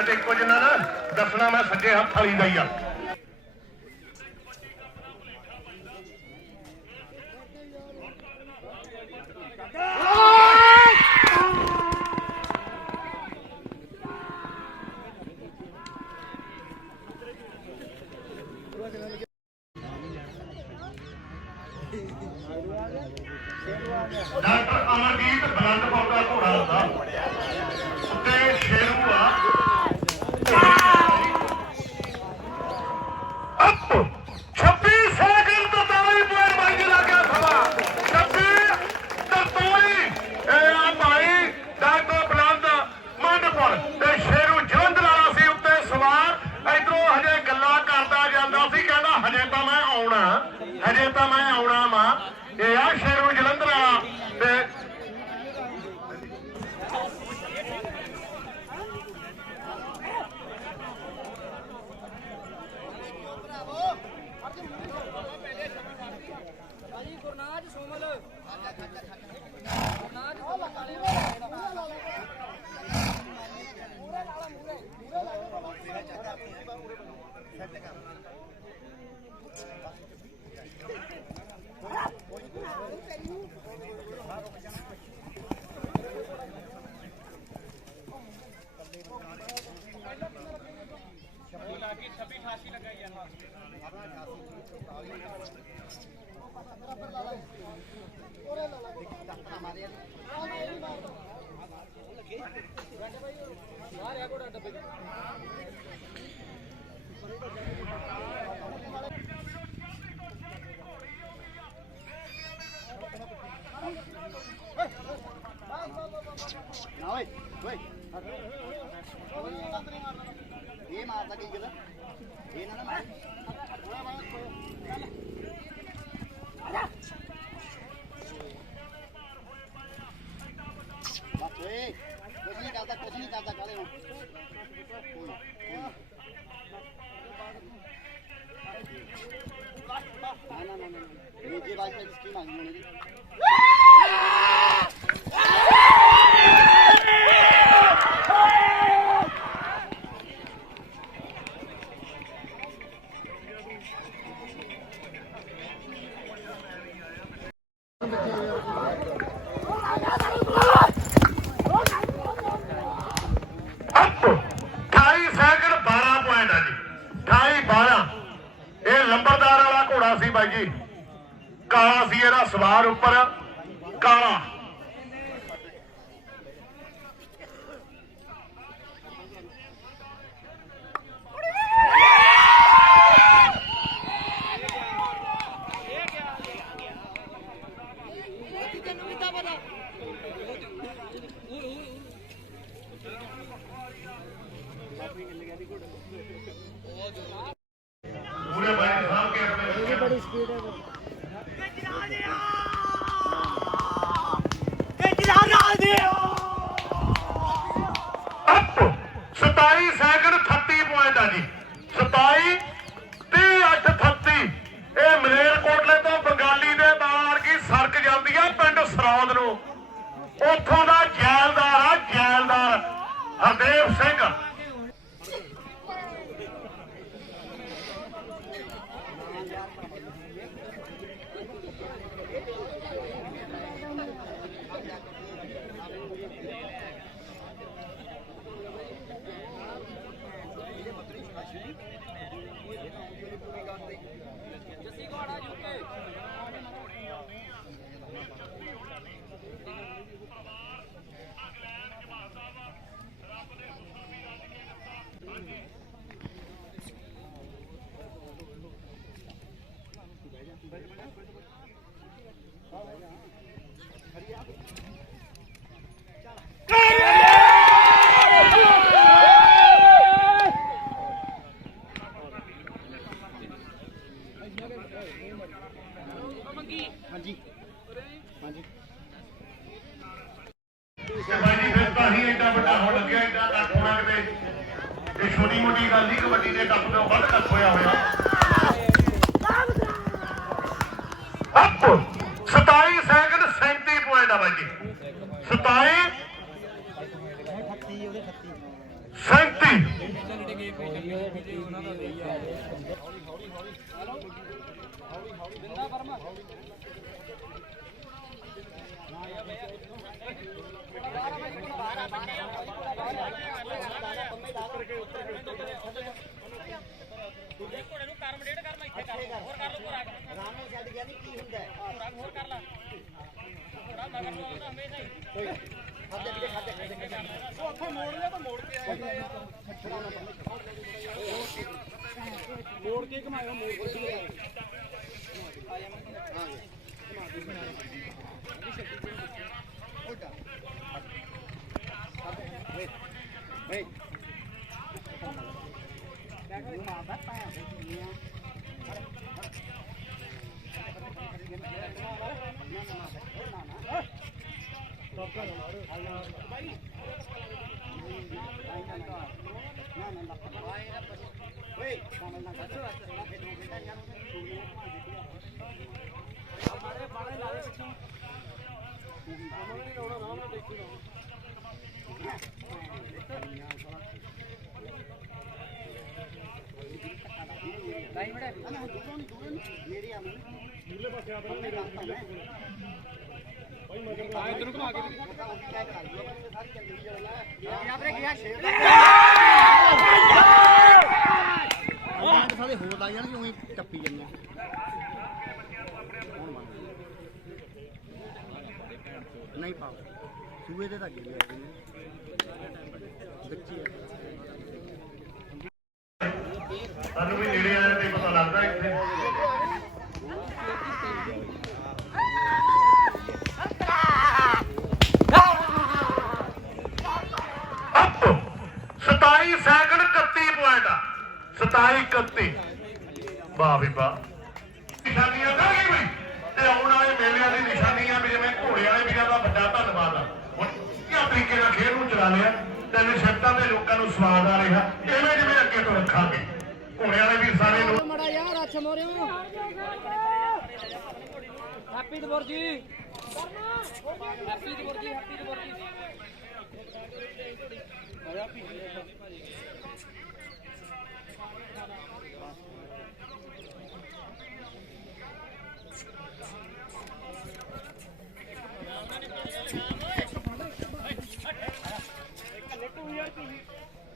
ਮੈਂ ਤੇ ਇੱਕੋ ਜਿੰਨਾ ਨਾ ਦੱਸਣਾ ਮੈਂ ਸੱਜੇ ਹੱਥ ਵਾਲੀ ਦਾ ਹੀ ਆ। ਡਾਕਟਰ ਅਮਰਜੀਤ ਬਲੰਦਪੁਰ ਦਾ ਘੋੜਾ ਹੁੰਦਾ ਉੱਤੇ ਸ਼ੇਰੂ ਆ। ਅਪ 26 ਸੈਕਿੰਡ ਤੋਂ ਤਾਲੀ ਪੁਆਇੰਟ ਬਾਈ ਲਾ ਗਿਆ ਸਭਾ 26 ਤਰਤੋਲੀ ਇਹ ਆ ਭਾਈ ਡਾਕਟਰ ਬਲੰਦ ਮੰਡਪੁਰ ਤੇ ਸ਼ੇਰੂ ਜਲੰਧਰ ਵਾਲਾ ਸੀ ਉੱਤੇ ਸਵਾਰ। ਇਧਰੋਂ ਹਜੇ ਗੱਲਾਂ ਕਰਦਾ ਜਾਂਦਾ ਸੀ ਕਹਿੰਦਾ ਹਜੇ ਤਾਂ ਮੈਂ ਆਉਣਾ ਵਾ। ਇਹ ਆ ਸ਼ੇਰੂ ਜਲੰਧਰ ਵਾਲਾ ਤੇ ਭਾਜੀ ਗੁਰਨਾਜ ਸੋਮਲ ਗੁਰਨਾਜ ਸੋਮਲ ਕਾਲੇ ਇਹ ਮਾਰਦਾ ਕੀ ਗੱਲ ਇਹ ਨਾ ਮਾਰ ਬਸ ਓਏ ਕੁਝ ਨਹੀਂ ਕਰਦਾ ਕਾਲੇ ਨੂੰ ਨਾ ਇਹ ਵਾਈਫਾਈ ਸਕੀਮ ਆ ਗਈ ਉਹਨੇ ਦੀ ਲੰਬਰਦਾਰ ਵਾਲਾ ਘੋੜਾ ਸੀ ਬਾਈ ਜੀ, ਕਾਲਾ ਸੀ ਇਹਦਾ ਸਵਾਰ ਉੱਪਰ ਕਾਲਾ। पूरे भाई साहब के अपने बड़ी स्पीड है अप 27 ਸੈਕਿੰਡ 30 ਪੁਆਇੰਟ ਆ ਜੀ 27 30 8 38 ਇਹ ਮਲੇਰਕੋਟਲੇ ਤੋਂ ਬੰਗਾਲੀ ਦੇ ਬਾਹਰ ਕੀ ਸੜਕ ਜਾਂਦੀ ਆ ਪਿੰਡ ਸਰੌਦ ਨੂੰ, ਉੱਥੋਂ ਦਾ ਜੈਲਦਾਰ ਹਰਦੇਵ ਸਿੰਘ। ਹਾਂਜੀ ਹਾਂਜੀ ਬਾਈ ਜੀ ਫਿਰ ਤਾਂ ਹੀ ਐਡਾ ਵੱਡਾ ਹੋ ਲੱਗਿਆ, ਐਡਾ ਕੱਟ ਹੋਣਾ ਕਿਤੇ ਇਹ ਛੋਟੀ ਮੋਟੀ ਗੱਲ ਨਹੀਂ, ਕਬੱਡੀ ਦੇ ਕੱਪ ਤੋਂ ਵੱਧ ਕੱਪ ਹੋਇਆ ਅਪ 27 ਸੈਕਿੰਡ 37 ਪੁਆਇੰਟ ਆ ਬਾਈ ਜੀ 27 37 ਬਿੰਦਾ ਵਰਮਾ ਦੂਜੇ ਘੋੜੇ ਨੂੰ ਕਰਮ ਡੇਢ ਕਰਨਾ ਇੱਥੇ ਕਰ ਹੋਰ ਕਰ ਲੋ ਘੋੜਾ ਰਾਮੇ ਛੱਡ ਗਿਆ ਨਹੀਂ ਕੀ ਹੁੰਦਾ ਘੋੜਾ ਹੋਰ ਕਰ ਲਾ ਘੋੜਾ ਮਗਰ ਨੂੰ ਆਉਂਦਾ ਹਮੇਸ਼ਾ ਹੀ ਖਾਦੇ ਵੀਰੇ ਖਾਦੇ ਉਹ ਉੱਥੇ ਮੋੜ ਲਿਆ ਤਾਂ ਮੋੜ ਕੇ ਆਇਆ ਮੋੜ ਕੇ ਘਮਾਇਆ ਮੋੜ ਕੇ ਆਇਆ साले होर लाई जाने उही टप्पी जन्ने नहीं पाओ सूए दे तक गिरी बच्ची है ਸਾਨੂੰ ਵੀ ਨੇੜੇ ਆਇਆ ਤੇ ਪਤਾ ਲੱਗਦਾ ਇੱਥੇ ਅਪ 27 ਸੈਕਿੰਡ 31 ਪੁਆਇੰਟ 27 31 ਵਾਹ ਵੀ ਵਾਹ ਨਿਸ਼ਾਨੀਆਂ ਕਰ ਗਈ ਬਈ ਤੇ ਆਉਣ ਵਾਲੇ ਮੇਲਿਆਂ ਦੀ ਨਿਸ਼ਾਨੀਆਂ ਵੀ ਜਿਵੇਂ ਘੋੜੇ ਵਾਲੇ ਵੀਰਾਂ ਦਾ ਵੱਡਾ ਧੰਨਵਾਦ ਆ ਹੁਣ ਕਿਹੜੇ ਤਰੀਕੇ ਨਾਲ ਖੇਡ ਨੂੰ ਚਲਾ ਲਿਆ ਤੇ ਸ਼ਰਤਾਂ ਤੇ ਲੋਕਾਂ ਨੂੰ ਸਵਾਦ ਆ ਰਿਹਾ ਇਵੇਂ ਜਿਵੇਂ ਅੱਗੇ ਤੋਂ ਰੱਖਾਂਗੇ ਘੋੜੇ ਵਾਲੇ ਵੀ ਸਾਰੇ ਲੋਕ ਮੜਾ ਯਾਰ ਅੱਛ ਮੋਰਿਓ ਹੈਪੀ ਦਬਰ ਜੀ ਹੈਪੀ ਦਬਰ ਜੀ ਹੈਪੀ ਦਬਰ ਜੀ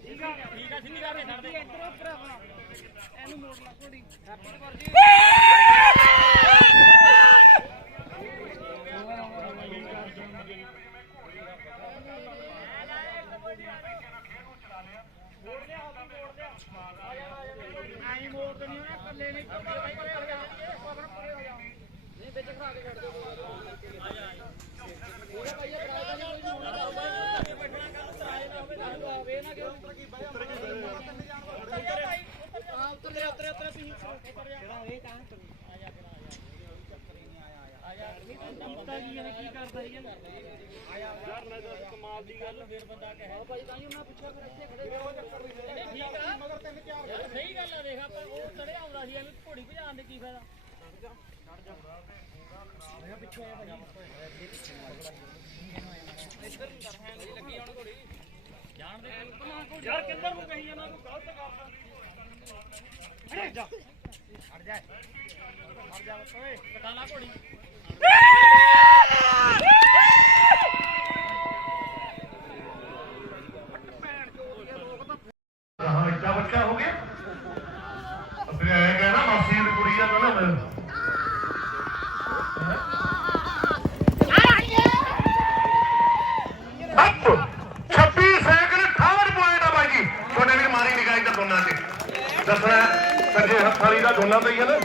ਠੀਕ ਆ ਸਿੰਧੀ ਕਰ ਛੱਡ ਦੇ ਇੱਧਰ ਭਰਾਵਾ ਇਹਨੂੰ ਮੋੜ ਲਾ ਥੋੜੀ ਹੈਪੀ ਦਬਰ ਜੀ ਨਹੀਂ ਮੋੜ ਦੇਣੀ ਉਹਨੇ ਕੱਲੇ ਨਹੀਂ ਨਹੀਂ ਵਿੱਚ ਖੜਾ ਕੇ ਛੱਡ ਦਿਓ ਉਹ ਭਾਈ ਕਰਾਇਆ ਨਹੀਂ ਕੋਈ ਮੋੜਦਾ ਬੈਠਣਾ ਕਰ ਕਰਾਇਆ ਨਾ ਹੋਵੇ ਦੱਸ ਦੋ ਆਵੇ ਨਾ ਕਿਉਂ ਉੱਤਰ ਕੀ ਬਾਈ ਉੱਤਰ ਤੁਸੀਂ ਕਿਹੜਾ ਇਹ ਤਾਂ ਆ ਜਾ ਆ ਜਾ ਕੀਤਾ ਕੀ ਇਹਨੇ ਕੀ ਕਰਦਾ ਇਹ ਯਾਰ ਨਜ਼ਰ ਕਮਾਲ ਦੀ ਗੱਲ ਫਿਰ ਬੰਦਾ ਕਹੇ ਭਾਈ ਤਾਂ ਹੀ ਉਹਨਾਂ ਪਿੱਛੇ ਫਿਰ ਇੱਥੇ ਖੜੇ ਉਹ ਚੱਕਰ ਵੀ ਠੀਕ ਆ ਮਗਰ ਤਿੰਨ ਚਾਰ ਸਹੀ ਗੱਲ ਆ ਦੇਖ ਆਪਾਂ ਉਹ ਚੜਿਆ ਆਉਂਦਾ ਸੀ ਐਵੇਂ ਘੋੜੀ ਭਜਾਉਣ ਦੇ ਕੀ ਫਾਇਦਾ ਛੱਡ ਜਾ ਮੈਂ ਪਿੱਛੇ ਆਇਆ ਭਾਈ ਇੱਧਰ ਨੂੰ ਦਰਖਾਂ ਨਹੀਂ ਲੱਗੀ ਹੁਣ ਘੋੜੀ ਜਾਣ ਦੇ ਯਾਰ ਕਿੱਧਰ ਨੂੰ ਕਹੀ ਇਹਨਾਂ ਨੂੰ ਗਲਤ ਕਰਦਾ ਹਟ ਜਾ ਹਟ ਜਾ ਹਟ ਜਾ ਓਏ ਕਟਾ ਲਾ ਘੋੜੀ ਹਾਂ ਇੱਡਾ ਬੱਚਾ ਹੋ ਗਿਆ ਫਿਰ ਇਹ ਕਹਿਣਾ ਮਾਸੀ ਦੀ ਕੁੜੀ ਆ ਕਹਿੰਦਾ ਮੈਂ ਅਪ 26 ਸੈਕਿੰਡ 68 ਪੁਆਇੰਟ ਆ ਬਾਈ ਜੀ ਤੁਹਾਡੇ ਵੀ ਮਾਰੀ ਨਿਗਾਹ ਇੱਧਰ ਦੋਨਾਂ ਤੇ ਦੱਸਣਾ ਸੱਜੇ ਹੱਥ ਵਾਲੀ ਦਾ ਦੋਨਾਂ ਤੇ ਹੀ ਹੈ ਨਾ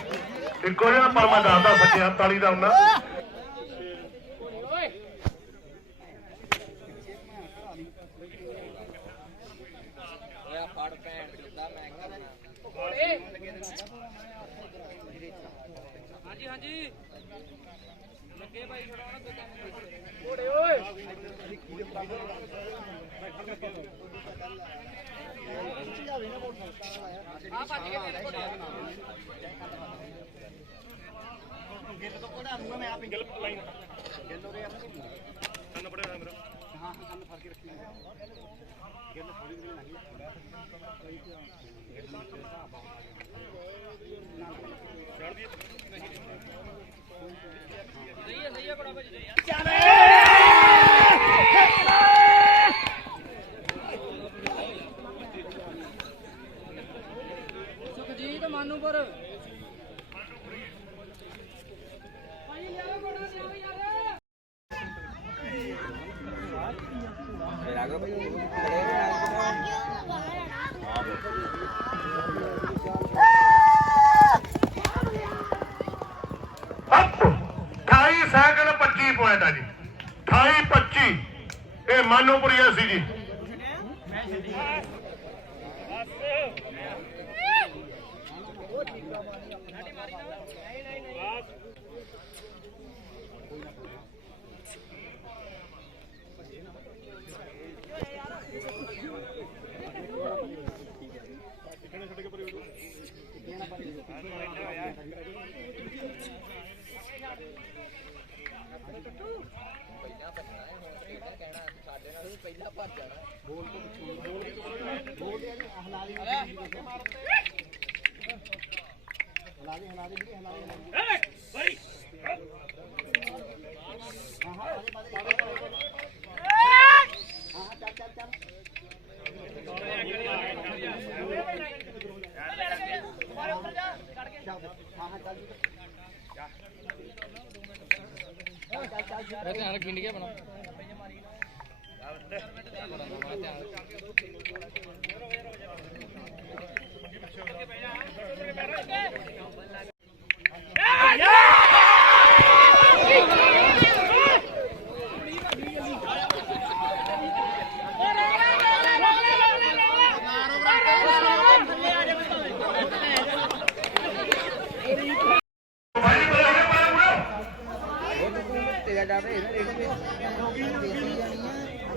ਇੱਕੋ ਜਿਹਾ ਪਰ ਮੈਂ ਦੱਸਦਾ ਸੱਜੇ ਹੱਥ ਵਾਲੀ ਦਾ ਹੁੰਦਾ ਫੜ ਭੈਣ ਦਿੱਤਾ ਮੈਂ ਕਰਨਾ ਹਾਂਜੀ ਹਾਂਜੀ ਲੱਗੇ ਭਾਈ ਛੜਾਉਣਾ ਦੁਕਾਨ ਓਏ ਓਏ ਆ ਭੱਜ ਕੇ ਮੇਰੇ ਕੋਲ ਗਿੱਲ ਤੋਂ ਕੋੜਾ ਨੂੰ ਮੈਂ ਆਪ ਹੀ ਗਿੱਲ ਲਾਈਨ ਗਿੱਲ ਹੋ ਰਿਹਾ ਕੰਨ ਪੜਿਆ ਮੇਰਾ ਹਾਂ ਕੰਨ ਫੜ ਕੇ ਰੱਖੀ ਗਿੱਲ ਥੋੜੀ ਜਿਹੀ ਨਹੀਂ Sukhjit Manupur up 28 second 25 point ਆ ਜੀ 28 25 ਇਹ ਮਾਨੂਪੁਰੀਆ ਸੀ ਜੀ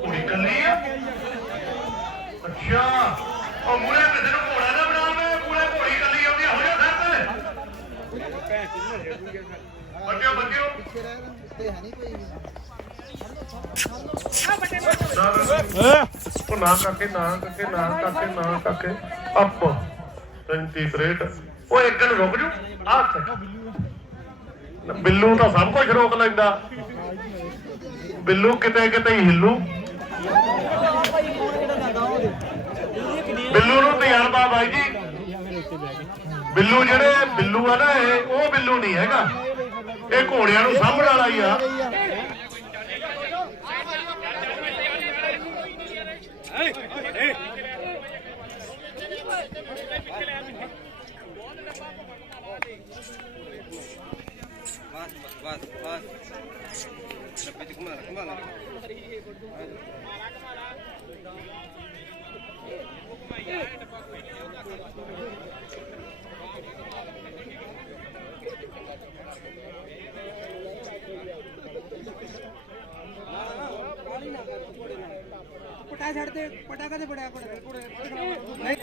ਕੁੜੀ ਕੱਲੀ ਆ ਅੱਛਾ ਉਹ ਮੂਰੇ ਕਿਸੇ ਨੂੰ ਘੋੜਾ ਨਾ ਬਣਾਵੇ ਮੂਰੇ ਘੋੜੀ ਕੱਲੀ ਆਉਂਦੀ ਹੋ ਜਾ ਸਰ ਬੱਚਿਓ ਉਹ ਨਾ ਕਾਕੇ ਅਪ 33 ਰੇਟ ਉਹ ਇੱਕ ਨੂੰ ਰੁਕ ਜੂ ਆ ਬਿੱਲੂ ਤਾਂ ਸਭ ਕੁਝ ਰੋਕ ਲੈਂਦਾ ਬਿੱਲੂ ਕਿਤੇ ਕਿਤੇ ਹੀ ਹਿੱਲੂ ਬਿੱਲੂ ਨੂੰ ਤਜਰਬਾ ਬਾਈ ਜੀ ਬਿੱਲੂ ਜਿਹੜੇ ਬਿੱਲੂ ਆ ਨਾ ਇਹ ਉਹ ਬਿੱਲੂ ਨਹੀਂ ਹੈਗਾ ਇਹ ਘੋੜਿਆਂ ਨੂੰ ਸਾਂਭਣ ਵਾਲਾ ਹੀ ਆ ਪਟਾ ਛੱਡ ਦੇ ਪਟਾ ਕਦੇ ਬੜਿਆ ਨਹੀਂ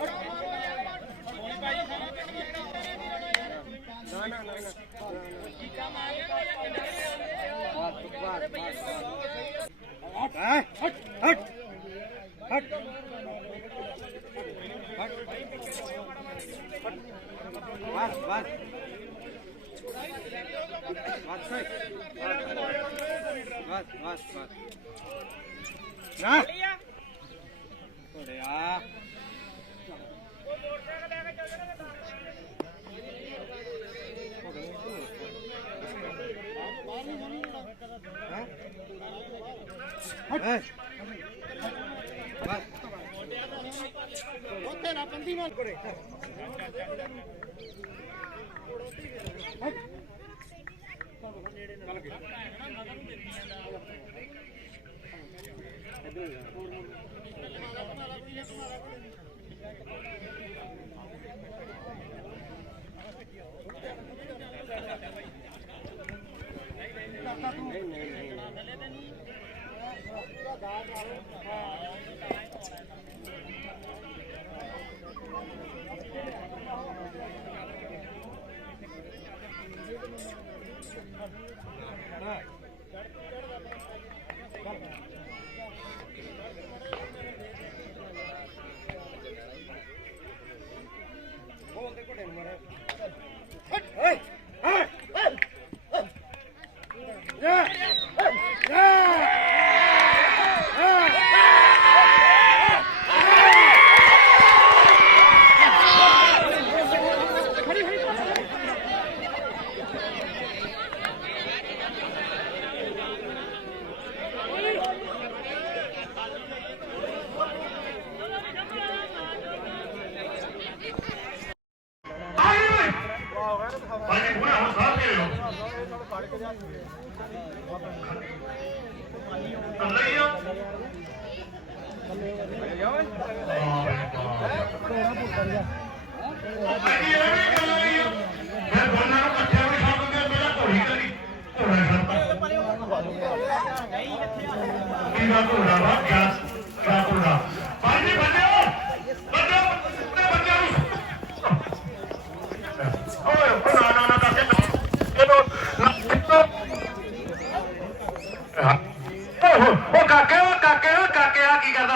ਉੱਥੇ ਨਾ ਪੰਦੀ ਮਾਰ ਕੋੜੇ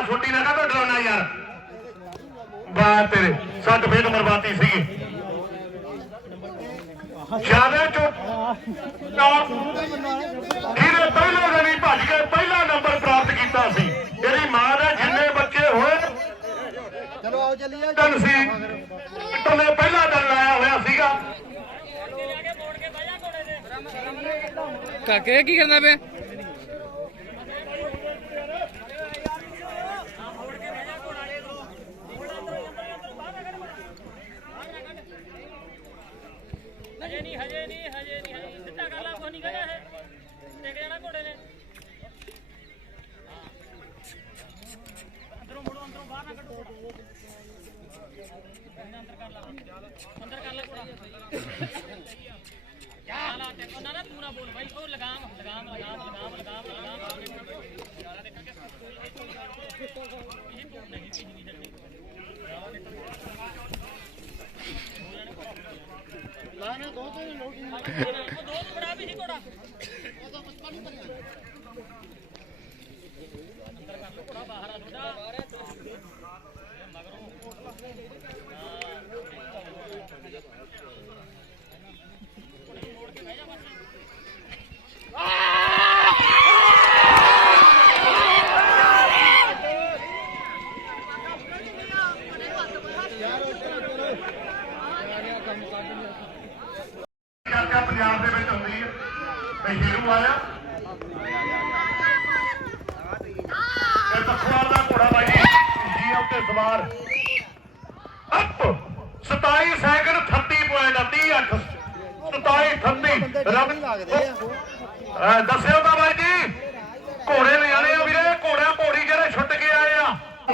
ਛੁੱਟੀ ਨਾ ਕਾ ਡਰਾਉਣਾ ਯਾਰ ਬਾਤ ਤੇਰੇ ਸੱਟ ਫੇਟ ਮਰਵਾਤੀ ਸੀਗੀ ਜਿਆਦਾ ਚੋ ਇਹਨੇ ਪਹਿਲੇ ਦਿਨ ਹੀ ਭੱਜ ਕੇ ਪਹਿਲਾ ਨੰਬਰ ਪ੍ਰਾਪਤ ਕੀਤਾ ਸੀ। ਇਹਦੀ ਮਾਂ ਦੇ ਜਿੰਨੇ ਬੱਚੇ ਹੋਏ ਚਲੋ ਆਓ ਚੱਲੀਏ ਦਿਨ ਸੀ ਨੇ ਪਹਿਲਾ ਦਿਨ ਲਾਇਆ ਹੋਇਆ ਸੀਗਾ। ਕਾਕੇ ਕੀ ਕਰਦਾ ਪਿਆ? ਹਜੇ ਨਹੀਂ ਸਿੱਧਾ ਕਰ ਲਾ, ਕੁਛ ਨਹੀਂ ਕਹਿੰਦਾ ਇਹ ਦੇਖ ਜਾਣਾ ਘੋੜੇ ਨੇ। ਅੰਦਰੋਂ ਮੁੜੋ, ਅੰਦਰੋਂ ਬਾਹਰ ਨਾ ਕੱਢੋ, ਅੰਦਰ ਕਰ ਲਾ ਘੋੜਾ। ਚੱਲ ਆ ਤੇ ਉਹਨਾਂ ਦਾ ਪੂਰਾ ਬੋਲ ਬਾਈ, ਉਹ ਲਗਾਮ ਲਾਣੇ ਦੋ ਤੇ ਲੋਕ ਦੋ ਬੜਾ ਵੀ ਨਹੀਂ ਘੋੜਾ ਉਹਦਾ 55 ਨਹੀਂ ਬਣਿਆ। ਅੰਦਰ ਕਰ ਲੋ ਘੋੜਾ, ਬਾਹਰ ਆ ਥੋੜਾ ਮਗਰੋਂ ਮੋੜ ਕੇ ਬਹਿ ਜਾ ਬਸ। ਪੰਜਾਬ ਦੇ ਵਿੱਚ ਹੁੰਦੀ ਹੈ ਤੇ ਸ਼ੇਰੂ ਆਇਆ ਇਹ ਤਖਵਾਲ ਦਾ ਘੋੜਾ ਬਾਈ ਜੀ ਉੱਤੇ ਸਵਾਰ ਅਪ 27 ਸੈਕਿੰਡ 30.38 27 ਰੱਬ ਦੱਸਿਓ ਤਾਂ ਬਾਈ ਜੀ ਘੋੜੇ ਲਿਆਣੇ ਆ ਵੀਰੇ, ਘੋੜਾ ਘੋੜੀ ਜਿਹੜੇ ਛੁੱਟ ਕੇ ਆਏ ਆ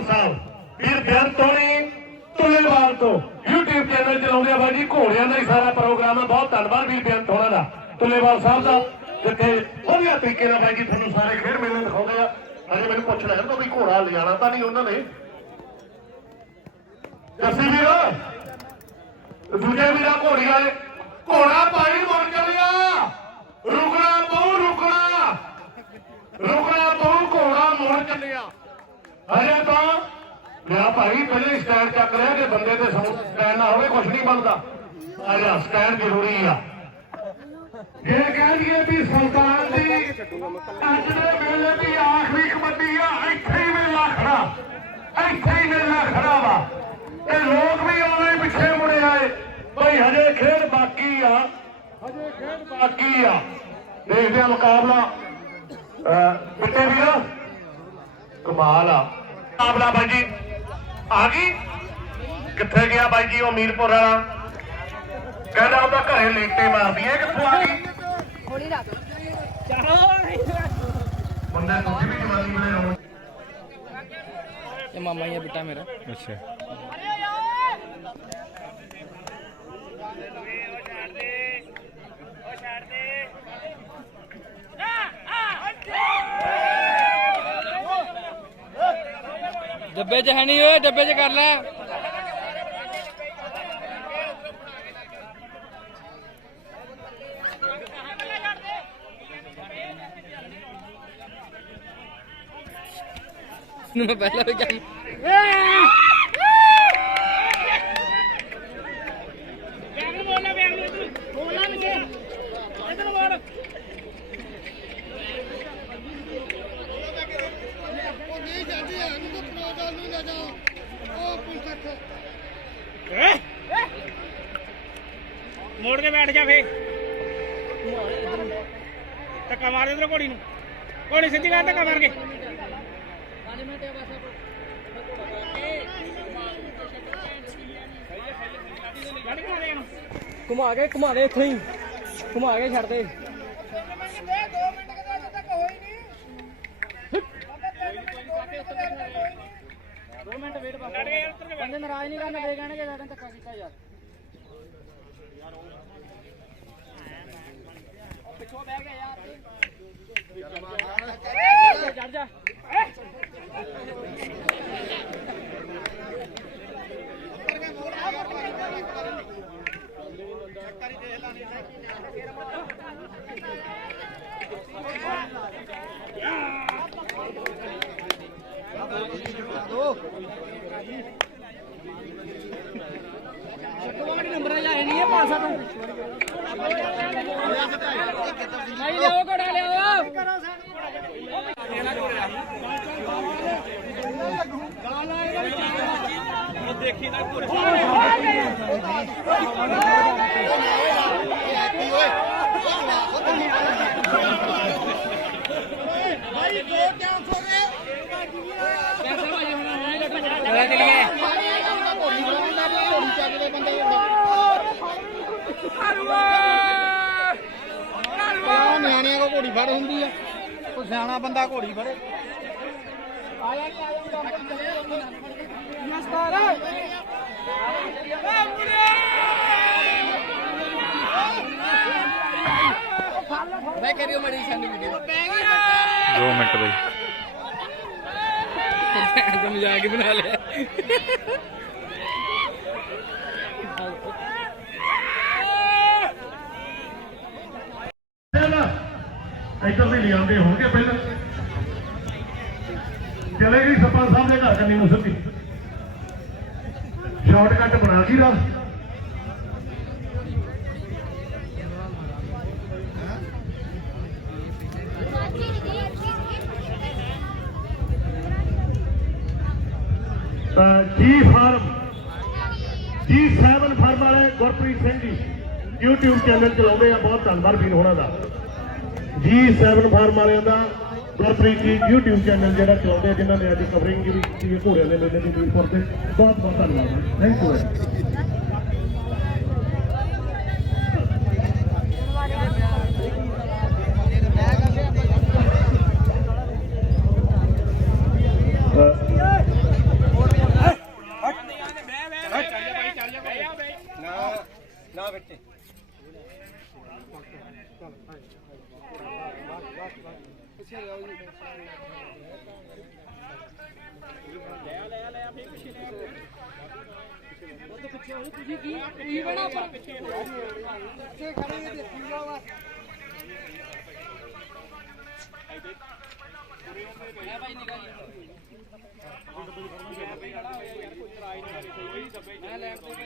ਸਾਹਿਬ ਵੀਰ ਬਿਆਨ ਤੋਣੀ ਤੁਲੇਵਾਲ ਤੋਂ YouTube ਚੈਨਲ ਚਲਾਉਂਦੇ ਆ ਬਾਈ ਜੀ, ਘੋੜਿਆਂ ਦਾ ਹੀ ਸਾਰਾ ਪ੍ਰੋਗਰਾਮ ਹੈ। ਬਹੁਤ ਧੰਨਵਾਦ ਵੀਰ ਬੇਅੰਤ ਹੋਣਾ ਦਾ, ਤੁਲੇਵਾਲ ਸਾਹਿਬ ਦਾ, ਜਿੱਥੇ ਵਧੀਆ ਤਰੀਕੇ ਨਾਲ ਬਾਈ ਜੀ ਤੁਹਾਨੂੰ ਸਾਰੇ ਖੇਡ ਮੇਲੇ ਦਿਖਾਉਂਦੇ ਆ। ਅਜੇ ਮੈਨੂੰ ਪੁੱਛ ਰਿਹਾ ਤਾਂ ਵੀ ਘੋੜਾ ਲਿਆਣਾ ਤਾਂ ਨਹੀਂ ਉਹਨਾਂ ਨੇ। ਜੱਸੀ ਵੀਰ ਦੂਜੇ ਵੀਰਾ ਘੋੜੀ ਵਾਲੇ ਘੋੜਾ ਪਾਣੀ ਮੁੜ ਚੱਲਿਆ, ਰੁਕਣਾ ਪਊ ਘੋੜਾ ਮੁੜ ਚੱਲਿਆ। ਅਜੇ ਤਾਂ ਮੇਰਾ ਭਾਈ ਪਹਿਲੇ ਸਟੈਂਡ ਚੱਕ ਰਿਹਾ ਕਿ ਬੰਦੇ ਤੇ ਸਟੈਂਡ ਨਾ ਹੋਵੇ ਕੁਛ ਨਹੀਂ ਬਣਦਾ। ਆਇਆ ਸਟੈਂਡ ਜ਼ਰੂਰੀ ਆ। ਇਹ ਕਹਿ ਦਈਏ ਵੀ ਸੁਲਤਾਨ ਦੀ ਅੱਜ ਦੇ ਮੇਲੇ ਦੀ ਆਖਰੀ ਕਬੱਡੀ ਆ, ਇੱਥੇ ਹੀ ਮੇਲਾ ਖੜਾ ਵਾ। ਇਹ ਲੋਕ ਵੀ ਆਉਣੇ ਪਿੱਛੇ ਮੁੜੇ ਆਏ ਬਈ ਹਜੇ ਖੇਡ ਬਾਕੀ ਆ। ਦੇਖਦੇ ਆ ਮੁਕਾਬਲਾ ਬਿੱਟੇ ਵੀਰ, ਕਮਾਲ ਆ ਮੁਕਾਬਲਾ ਬਾਈ ਜੀ। ਆ ਗਈ ਕਿੱਥੇ ਗਿਆ ਬਾਈ ਜੀ ਉਹ ਮੀਰਪੁਰ ਵਾਲਾ, ਕਹਿੰਦਾ ਉਹਦਾ ਘਰੇ ਲੇਟੇ ਮਾਰਦੀ ਹੈ। ਕਿੱਥੋਂ ਆ ਗਈ ਬੰਦੇ ਤੁਸੀਂ ਵੀ ਜਵਾਨੀ ਬਣੇ ਰਹੋ। ਇਹ ਮਾਮਾ ਹੀ ਹੈ ਬਿੱਟਾ ਮੇਰਾ। ਅੱਛਾ ਡੱਬੇ 'ਚ ਹੈ ਨਹੀਂ ਓਏ, ਡੱਬੇ 'ਚ ਕਰ ਲੈ। मैं पहला भी क्या मोड़ के बैठ जा फे धक्का मार दे घोड़ी घोड़ी सीधी कर धक्का मार के घुमा के इत्थे ही घुमा के छड़ दे। ਮਿੰਟ ਵੇਟ ਬਸ ਬੰਦੇ ਨਾਰਾਜ਼ ਨਹੀਂ ਕਰਨਾ ਦੇ ਕਹਿਣਗੇ ਸਾਡਾ ਧੱਕਾ ਕੀਤਾ ਯਾਰ ਪਿੱਛੋਂ ਬਹਿ ਗਿਆ ਯਾਰ ਚੜ ਜਾ ਨੰਬਰ ਜਾਏ ਨਹੀਂ 5-7 ਨਹੀਂ ਲਿਆਓ ਘੋੜਾ ਲਿਆਓ ਦੇਖੀ ਨਾ ਭਾਈ ਦੋ ਚਾਂਸ ਹੋ ਗਏ ਪੈਸੇ ਭਾਈ ਹੁਣ ਚਲਾ ਚਲੀਏ ਨਿਆਣਿਆਂ ਕੋ ਘੋੜੀ ਫੜ ਹੁੰਦੀ ਆ ਕੋਈ ਸਿਆਣਾ ਬੰਦਾ ਘੋੜੀ ਫੜੇ ਆਇਆ ਨਹੀਂ ਆਇਆ ਨਮਸਕਾਰ ਮੈਂ ਕਰਿਓ ਮੜੀ ਸਾਡੀ ਵੀਡੀਓ 2 ਮਿੰਟ ਬਈ तुम जाके बना ले ਇੱਧਰ ਦੇ ਲਿਆਉਂਦੇ ਹੋਣਗੇ ਪਹਿਲਾਂ ਚਲੇ ਗਈ ਸਰਪੰਚ ਸਾਹਿਬ ਦੇ ਘਰ ਕੰਨੀ ਨੂੰ ਸਿੱਧੀ ਸ਼ਾਰਟਕਟ ਬਣਾ ਕੇ ਰਾ G7 ਫਾਰਮ ਵਾਲੇ ਗੁਰਪ੍ਰੀਤ ਸਿੰਘ ਜੀ YouTube ਚੈਨਲ ਚਲਾਉਂਦੇ ਆ ਬਹੁਤ ਧੰਨਵਾਦ ਵੀਰ ਹੋਣਾ ਦਾ G7 ਫਾਰਮ ਵਾਲਿਆਂ ਦਾ ਗੁਰਪ੍ਰੀਤ ਜੀ YouTube ਚੈਨਲ ਜਿਹੜਾ ਚਲਾਉਂਦੇ ਆ ਜਿਨ੍ਹਾਂ ਨੇ ਅੱਜ ਕਵਰਿੰਗ ਜਿਹੜੀ ਕੀਤੀ ਹੈ ਘੋੜਿਆਂ ਦੇ ਮੇਲੇ ਦੀ ਵੀਰਪੁਰ ਤੇ ਬਹੁਤ ਬਹੁਤ ਧੰਨਵਾਦ ਥੈਂਕ ਯੂ ਨਾ ਬੇਟੇ ਤੁਸੀਂ ਕੀ ਬਣਾ ਪਰ ਪਿੱਛੇ ਖੜੇ ਦੇਖੀ ਜਾਓ ਬਸ ਭਾਈ ਨਿਕਾਲ ਮੈਂ ਲੈਣ ਤੇ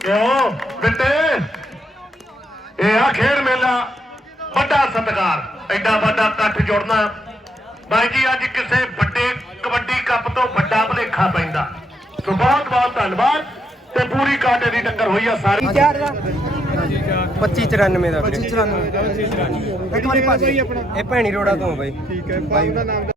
ਕਿਉਂ ਬਿੱਟੇ ਇਹ ਆ ਖੇਡ ਮੇਲਾ ਵੱਡਾ ਸਤਿਕਾਰ ਐਡਾ ਵੱਡਾ ਇਕੱਠ ਜੁੜਨਾ ਬਾਈ ਜੀ ਅੱਜ ਕਿਸੇ ਵੱਡੇ ਕਬੱਡੀ ਕੱਪ ਤੋਂ ਵੱਡਾ ਭਲੇਖਾ ਪੈਂਦਾ ਸੋ ਬਹੁਤ ਬਹੁਤ ਧੰਨਵਾਦ ਤੇ ਪੂਰੀ ਕਾਟੇ ਦੀ ਟੱਕਰ ਹੋਈ ਆ ਸਾਰੀ 2594 ਦਾ 2594 ਇੱਕ ਵਾਰੀ ਭਾਜੀ ਇਹ ਭੈਣੀ ਰੋੜਾ ਤੋਂ ਬਾਈ ਠੀਕ ਹੈ ਬਾਈ ਦਾ ਨਾਮ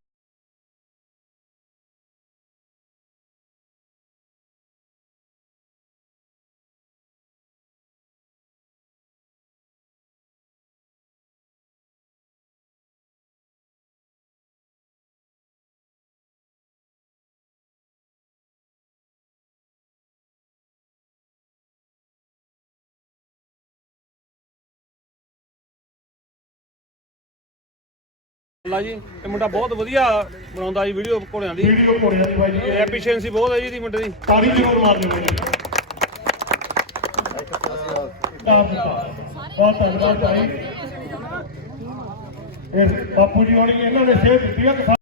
ਲਾ ਜੀ ਇਹ ਮੁੰਡਾ ਬਹੁਤ ਵਧੀਆ ਬਣਾਉਂਦਾ ਜੀ ਵੀਡੀਓ ਘੋੜਿਆਂ ਦੀ ਵੀਡੀਓ ਘੋੜਿਆਂ ਦੀ ਬਾਈ ਜੀ ਐਫੀਸ਼ੀਐਂਸੀ ਬਹੁਤ ਹੈ ਜੀ ਇਹਦੀ ਮੁੰਡੇ ਦੀ ਤਾੜੀ ਜ਼ਰੂਰ ਮਾਰ ਦਿਓ ਬਾਈ ਬਹੁਤ ਧੰਨਵਾਦ ਭਾਈ ਇਹ ਬਾਪੂ ਜੀ ਹੋਣੀ ਇਹਨਾਂ ਨੇ ਸੇਧ ਦਿੱਤੀ ਆ